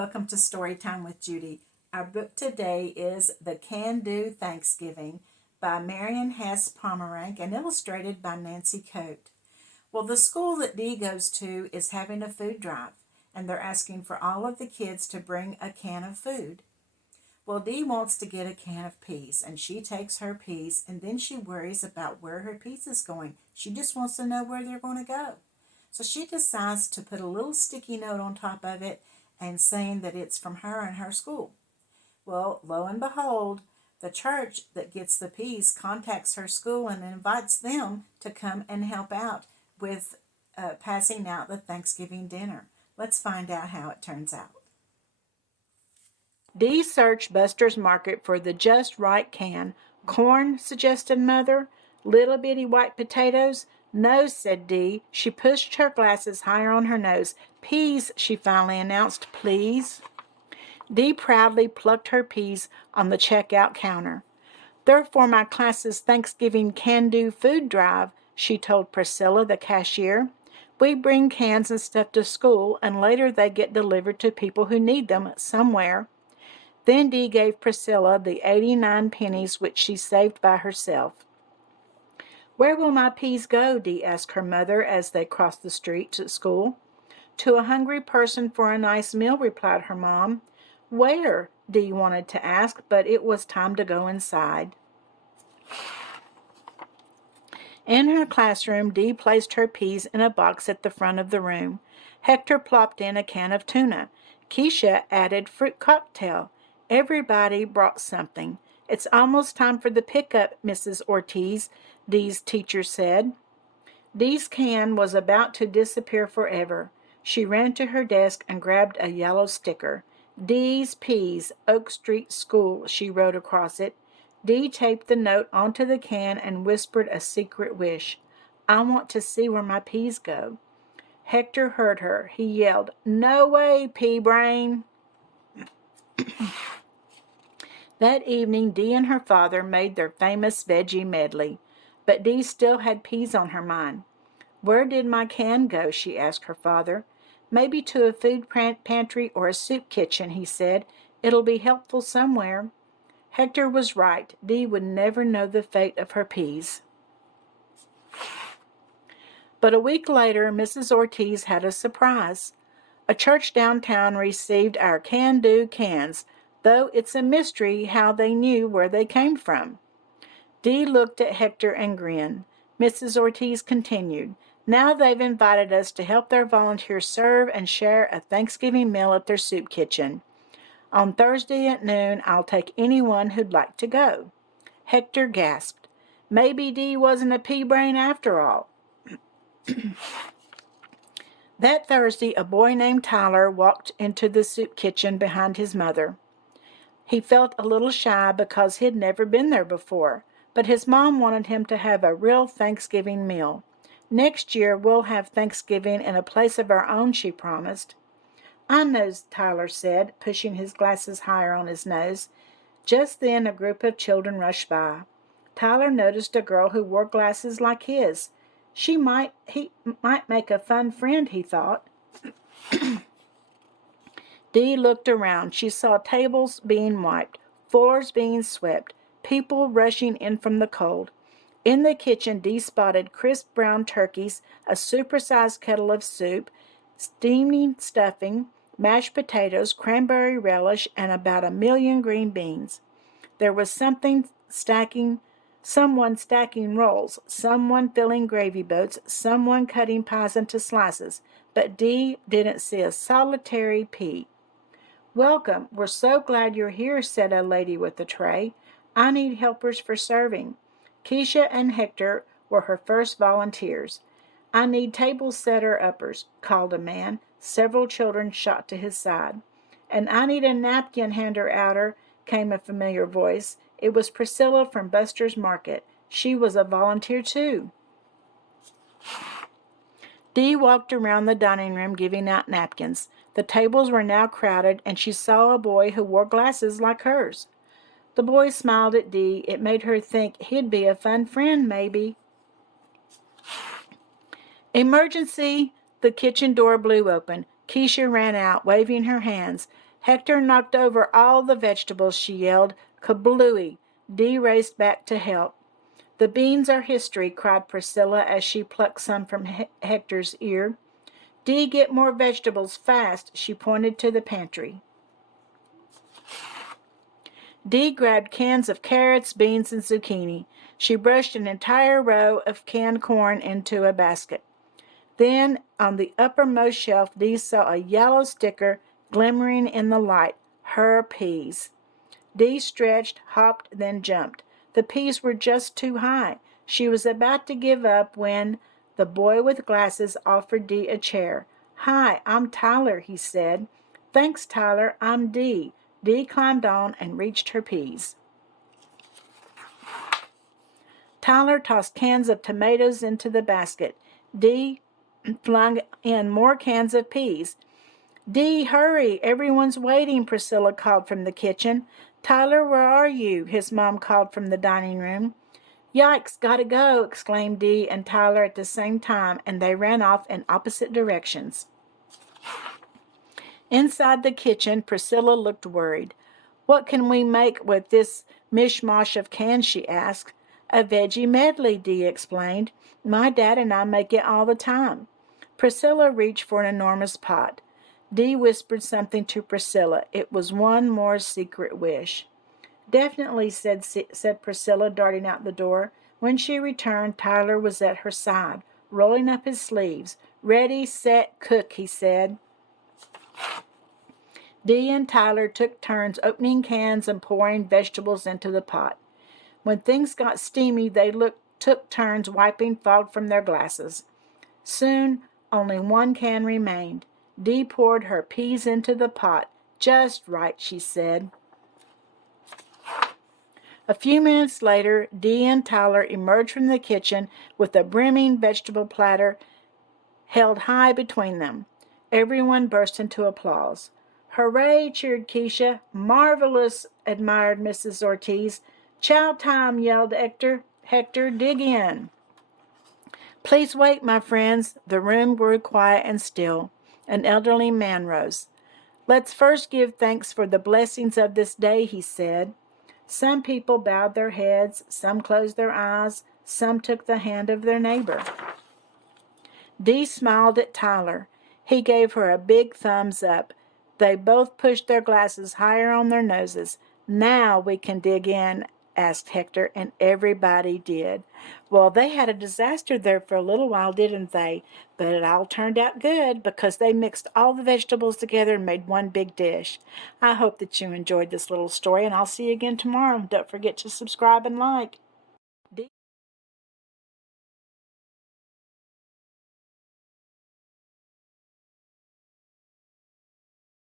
welcome to Storytime with Judy. Our book today is The Can Do Thanksgiving by Marion Hess Pomerank and illustrated by Nancy Coate. Well, the school that Dee goes to is having a food drive, and they're asking for all of the kids to bring a can of food. Well, Dee wants to get a can of peas, and she takes her peas, and then she worries about where her peas is going. She just wants to know where they're going to go. So she decides to put a little sticky note on top of it and saying that it's from her and her school. Well, lo and behold, the church that gets the peas contacts her school and invites them to come and help out with passing out the Thanksgiving dinner. Let's find out how it turns out. Dee searched Buster's Market for the just right can. Corn, suggested Mother. Little bitty white potatoes. No, said Dee. She pushed her glasses higher on her nose. Peas, she finally announced, please. Dee proudly plucked her peas on the checkout counter. They're for my class's Thanksgiving can-do food drive, she told Priscilla, the cashier. We bring cans and stuff to school, and later they get delivered to people who need them somewhere. Then Dee gave Priscilla the 89 pennies which she saved by herself. Where will my peas go? Dee asked her mother as they crossed the street to school. To a hungry person for a nice meal, replied her mom. Where? Dee wanted to ask, but it was time to go inside. In her classroom, Dee placed her peas in a box at the front of the room. Hector plopped in a can of tuna. Keisha added fruit cocktail. Everybody brought something. It's almost time for the pickup, Mrs. Ortiz, Dee's teacher said. Dee's can was about to disappear forever. She ran to her desk and grabbed a yellow sticker. Dee's Peas, Oak Street School, she wrote across it. Dee taped the note onto the can and whispered a secret wish. I want to see where my peas go. Hector heard her. He yelled, No way, pea-brain! That evening, Dee and her father made their famous veggie medley. But Dee still had peas on her mind. Where did my can go? She asked her father. Maybe to a food pantry or a soup kitchen, he said. It'll be helpful somewhere. Hector was right. Dee would never know the fate of her peas. But a week later, Mrs. Ortiz had a surprise. A church downtown received our can-do cans, though it's a mystery how they knew where they came from. Dee looked at Hector and grinned. Mrs. Ortiz continued, Now they've invited us to help their volunteers serve and share a Thanksgiving meal at their soup kitchen. On Thursday at noon, I'll take anyone who'd like to go. Hector gasped. Maybe Dee wasn't a pea-brain after all. That Thursday, a boy named Tyler walked into the soup kitchen behind his mother. He felt a little shy because he'd never been there before, but his mom wanted him to have a real Thanksgiving meal. Next year, we'll have Thanksgiving in a place of our own, she promised. I know, Tyler said, pushing his glasses higher on his nose. Just then, a group of children rushed by. Tyler noticed a girl who wore glasses like his. He might make a fun friend, he thought. Dee looked around. She saw tables being wiped, floors being swept, people rushing in from the cold. In the kitchen, Dee spotted crisp brown turkeys, a supersized kettle of soup, steaming stuffing, mashed potatoes, cranberry relish, and about 1,000,000 green beans. There was someone stacking rolls, someone filling gravy boats, someone cutting pies into slices, but Dee didn't see a solitary pea. Welcome. We're so glad you're here, said a lady with a tray. I need helpers for serving. Keisha and Hector were her first volunteers. I need table setter-uppers, called a man. Several children shot to his side. And I need a napkin hander-outer, came a familiar voice. It was Priscilla from Buster's Market. She was a volunteer, too. Dee walked around the dining room giving out napkins. The tables were now crowded, and she saw a boy who wore glasses like hers. The boy smiled at Dee. It made her think he'd be a fun friend, maybe. Emergency! The kitchen door blew open. Keisha ran out, waving her hands. Hector knocked over all the vegetables, she yelled. Kablooey! Dee raced back to help. The beans are history, cried Priscilla as she plucked some from Hector's ear. Dee, get more vegetables, fast. She pointed to the pantry. Dee grabbed cans of carrots, beans, and zucchini. She brushed an entire row of canned corn into a basket. Then, on the uppermost shelf, Dee saw a yellow sticker glimmering in the light. Her peas. Dee stretched, hopped, then jumped. The peas were just too high. She was about to give up when the boy with glasses offered Dee a chair. Hi, I'm Tyler, he said. Thanks, Tyler, I'm Dee. Dee climbed on and reached her peas. Tyler tossed cans of tomatoes into the basket. Dee flung in more cans of peas. Dee, hurry, everyone's waiting, Priscilla called from the kitchen. Tyler, where are you? His mom called from the dining room. Yikes, gotta go, exclaimed Dee and Tyler at the same time, and they ran off in opposite directions. Inside the kitchen, Priscilla looked worried. What can we make with this mishmash of cans, she asked. A veggie medley, Dee explained. My dad and I make it all the time. Priscilla reached for an enormous pot. Dee whispered something to Priscilla. It was one more secret wish. Definitely, said Priscilla, darting out the door. When she returned, Tyler was at her side, rolling up his sleeves. Ready, set, cook, he said. Dee and Tyler took turns opening cans and pouring vegetables into the pot. When things got steamy, they took turns wiping fog from their glasses. Soon, only one can remained. Dee poured her peas into the pot. Just right, she said. A few minutes later, Dee and Tyler emerged from the kitchen with a brimming vegetable platter held high between them. Everyone burst into applause. Hooray, cheered Keisha. Marvelous, admired Mrs. Ortiz. Chow time, yelled Hector, dig in. Please wait, my friends. The room grew quiet and still. An elderly man rose. Let's first give thanks for the blessings of this day, he said. Some people bowed their heads, some closed their eyes, some took the hand of their neighbor. Dee smiled at Tyler. He gave her a big thumbs up. They both pushed their glasses higher on their noses. Now we can dig in, asked Hector, and everybody did. Well, they had a disaster there for a little while, didn't they? But it all turned out good because they mixed all the vegetables together and made one big dish. I hope that you enjoyed this little story, and I'll see you again tomorrow. Don't forget to subscribe and like.